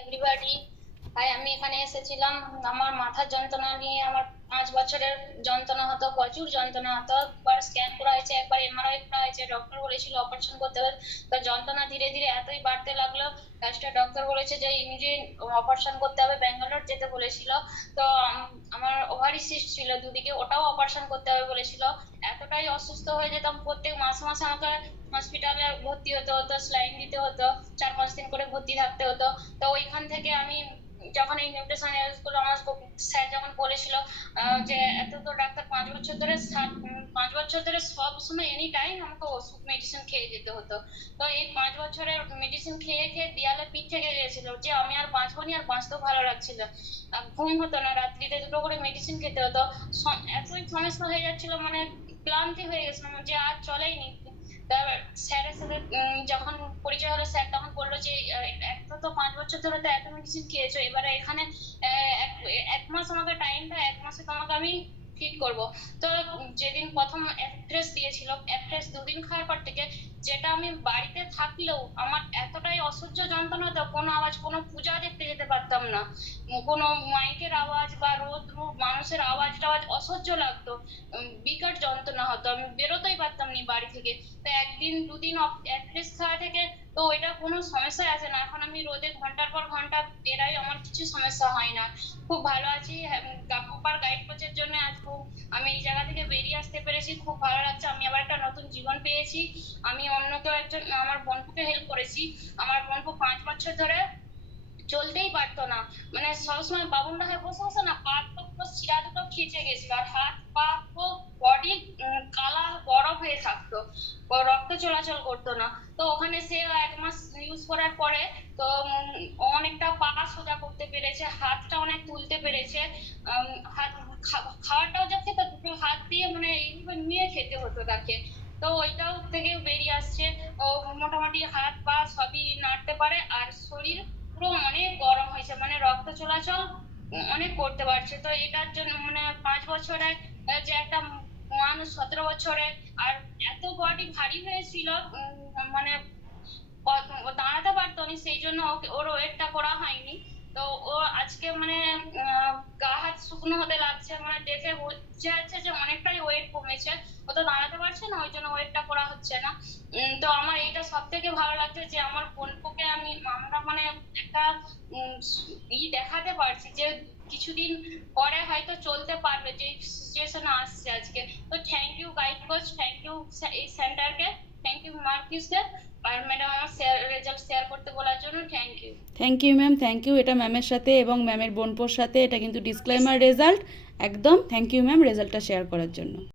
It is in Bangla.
Everybody, high. আমি এখানে এসেছিলাম আমার মাথার যন্ত্রণা নিয়ে। আমার 5 বছরের যন্ত্রণা হতো, প্রচুর যন্ত্রণা হতো। একবার স্ক্যান করা হয়েছে, একবার এমআরআই করা হয়েছে। ডক্টর বলেছিল অপারেশন করতে হবে। তো যন্ত্রণা ধীরে ধীরে এতই বাড়তে লাগলো, লাস্টে ডক্টর বলেছে যে ইমিডিয়েট অপারেশন করতে হবে, ব্যাঙ্গালোর যেতে বলেছিল। তো আমার ওভারি সিস্ট ছিল দুদিকে, ওটাও অপারেশন করতে হবে বলেছিল। এতটাই অসুস্থ হয়ে যেতাম, প্রত্যেক মাসে মাসে আমাকে হসপিটালে ভর্তি হতে হতো, স্লাইন দিতে হতো, 4-5 দিন করে ভর্তি থাকতে হতো। তো ওইখান থেকে আমি যখন এই নিউট্রিশন ইউজ করলো, আমার স্যার যখন বলেছিল যে এত তো ডাক্তার 5 বছর ধরে 5 বছর ধরে সব সময় এনি টাইম আমাকে ওষুধ মেডিসিন খেয়ে যেতে হতো। তো এই 5 বছরের মেডিসিন খেয়ে খেয়ে দেয়ালে পিঠ থেকে গেছিল, যে আমি আর বাঁচবো নি, আর বাঁচতেও ভালো লাগছিল। ঘুম হতো না, রাত্রিতে 2টো করে মেডিসিন খেতে হতো। এতই সমস্যা হয়ে যাচ্ছিল, মানে ক্লান্তি হয়ে গেছিলাম যে আর চলেই নি। স্যারের সাথে যখন পরিচয় হলো, স্যার তখন বললো যে একটা তো 5 বছর ধরে তো এত মেডিসিন খেয়েছো, এবারে এখানে এক মাস আমাকে টাইম দেয়, 1 মাসে তোমাকে আমি ফিট করব। তো যেদিন প্রথম অ্যাড্রেস দিয়েছিল, অ্যাড্রেস 2 দিন খাওয়ার পর থেকে, যেটা আমি বাড়িতে থাকলেও আমার এতটাই অসহ্য যন্ত্রণা হতো, কোনো আওয়াজ, কোনো পূজা দেখতে যেতে পারতাম না, কোনো মাইকের আওয়াজ বা রোদ রূপ মানুষের আওয়াজ টাওয়াজ অসহ্য লাগতো। বিকট যন্ত্রণা হতো, আমি বেরোতেই পারতাম না বাড়ি থেকে। তো 1 দিন 2 দিন অ্যাটলিস্ট খাওয়া থেকে তো এটা কোনো সমস্যাই আসে না। এখন আমি রোদে ঘন্টার পর ঘন্টা বেরাই, আমার কিছু সমস্যা হয় না, খুব ভালো আছি। প্রপার গাইড কোচের জন্য আজ আমি এই জায়গা থেকে বেরিয়ে আসতে পেরেছি, খুব ভালো লাগছে। আমি আবার একটা নতুন জীবন পেয়েছি। আমি অন্য কেউ একজন, আমার বোনকে হেল্প করেছি। আমার বোনকে 5 বছর ধরে চলতেই পারতো না, মানে সবসময় বাবুন্ডা হয়ে বসে বসে না, পা তো পুরো শিরা দুটো খিঁচে গেছিল, আর হাত পা পুরো বডি কালা বরফ হয়ে থাকতো, ও রক্ত চলাচল করতো না। তো ওখানে সে 1 মাস ইউজ করার পরে তো ও অনেকটা পা সোজা করতে পেরেছে, হাতটা অনেক তুলতে পেরেছে। হাত খাওয়াটাও যা খেত, 2টো হাত দিয়ে মানে এইভাবে নিয়ে খেতে হতো তাকে। তো ওইটাও থেকে বেরিয়ে আসছে। ও মোটামুটি হাত পা সবই নাড়তে পারে, আর শরীর পুরো অনেক গরম হয়েছে, মানে রক্ত চলাচল অনেক করতে পারছে। তো এটার জন্য মানে 5 বছরে যে একটা মানুষ 17 বছরে, আর এত বডি ভারী হয়েছিল, মানে ও দাঁড়াতে পারতো না, সেই জন্য ওর ওয়েটটা করা হয়নি। তো ও আজকে মানে গা হাত শুকনো হতে লাগছে, মানে দেখে বোঝা যাচ্ছে যে অনেকটাই ওয়েট কমেছে। ও তো দাঁড়াতে পারছে না, ওই জন্য ওয়েটটা করা হচ্ছে না। তো আমার এটা সব থেকে ভালো লাগছে যে আমার বোনপোকে আমরা মানে একটা উম, দেখাতে পারছি যে কিছুদিন পরে হয়তো চলতে পারবে, যে সিচুয়েশনে আসছে আজকে। তো thank you guide coach, thank you এই সেন্টারকে, থ্যাংক ইউ মার্কিসকে, আর ম্যাডাম আমার রেজাল্ট শেয়ার করতে বলার জন্য thank you. Thank you ma'am, thank you. এটা ম্যামের সাথে এবং ম্যামের বোনপোর সাথে, এটা কিন্তু ডিসক্লেমার রেজাল্ট একদম। থ্যাংক ইউ ম্যাম রেজাল্টটা শেয়ার করার জন্য।